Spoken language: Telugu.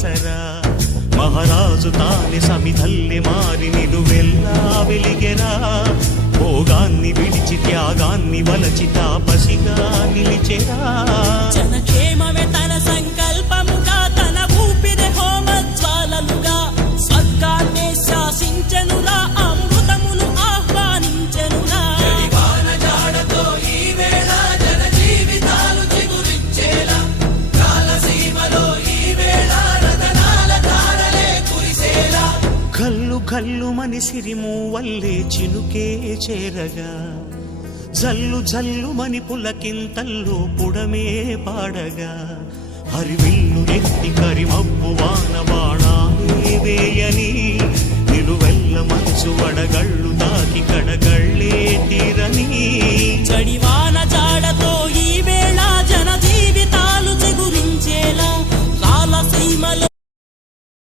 దసరా మహారాజు తానే సమిధల్లె మారి నిలువెల్లా వెలిగెరా భోగాన్ని విడిచి త్యాగాన్ని వలచి తాపసిగా నిలిచెరా జనక్షేమమే తన సంకల్పముగా తన ఊపిరి హోమజ్వాలలుగా స్వర్గాన్నే శాసించెనురా అమృతమును ఆహ్వానించెనురా జాడతో ఈ వేళ జన జీవితాలు చిగురించేలా కాలసీమలో ఈ వేళ రతనాల ధారలే కురిసేలా కల్లు కల్లు మని సిరిము వల్లే చినుకే చేరగా జల్లు జల్లు మని పులకింతల్లు పుడమే పాడగా హరివిల్లు ఎత్తి కరిమబ్బు వాన బాణాలే వేయని నిలువెల్ల మంచు వడగళ్ళు తాకి కడగళ్ళే తీరని